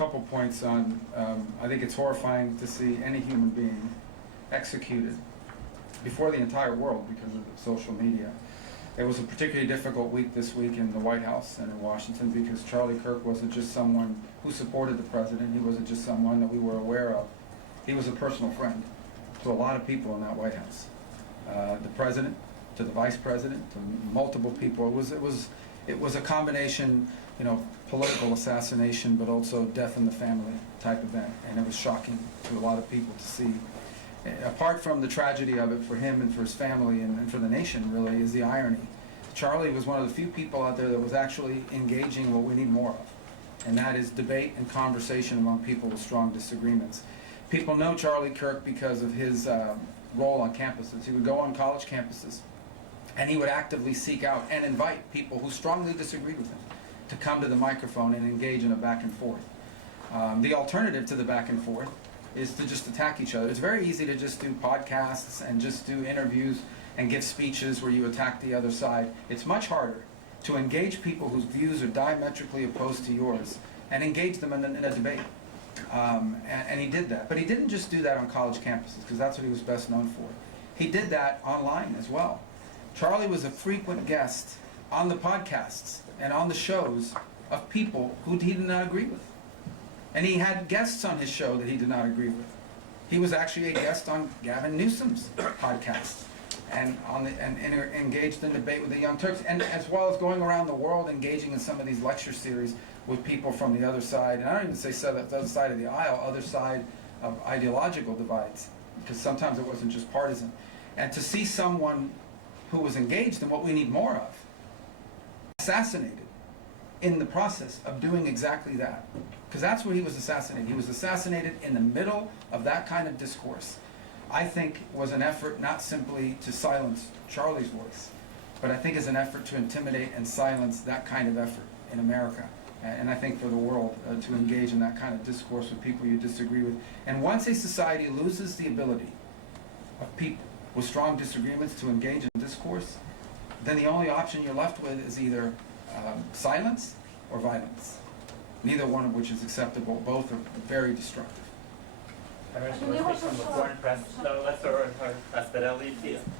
couple points on, I think it's horrifying to see any human being executed before the entire world because of social media. It was a particularly difficult week this week in the White House and in Washington because Charlie Kirk wasn't just someone who supported the president. He wasn't just someone that we were aware of. He was a personal friend to a lot of people in that White House. The president, to the vice president, to multiple people. It was a combination, political assassination, but also death in the family type event, and it was shocking to a lot of people to see. Apart from the tragedy of it for him and for his family and for the nation, really, is the irony. Charlie was one of the few people out there that was actually engaging what we need more of, and that is debate and conversation among people with strong disagreements. People know Charlie Kirk because of his role on campuses. He would go on college campuses, and he would actively seek out and invite people who strongly disagreed with him to come to the microphone and engage in a back and forth. The alternative to the back and forth is to just attack each other. It's very easy to just do podcasts and just do interviews and give speeches where you attack the other side. It's much harder to engage people whose views are diametrically opposed to yours and engage them in a debate. And he did that. But he didn't just do that on college campuses, because that's what he was best known for. He did that online as well. Charlie was a frequent guest on the podcasts and on the shows of people who he did not agree with. And he had guests on his show that he did not agree with. He was actually a guest on Gavin Newsom's podcast and engaged in debate with the Young Turks, and as well as going around the world engaging in some of these lecture series with people from the other side, and I don't even say the other side of the aisle, other side of ideological divides, because sometimes it wasn't just partisan. And to see someone who was engaged in what we need more of, assassinated in the process of doing exactly that. Because that's where he was assassinated. He was assassinated in the middle of that kind of discourse. I think was an effort not simply to silence Charlie's voice, but I think is an effort to intimidate and silence that kind of effort in America. And I think for the world, to engage in that kind of discourse with people you disagree with. And once a society loses the ability of people with strong disagreements to engage in discourse, then the only option you're left with is either silence or violence, neither one of which is acceptable. Both are very destructive. From the Foreign Press, no, let's aspettelli, please.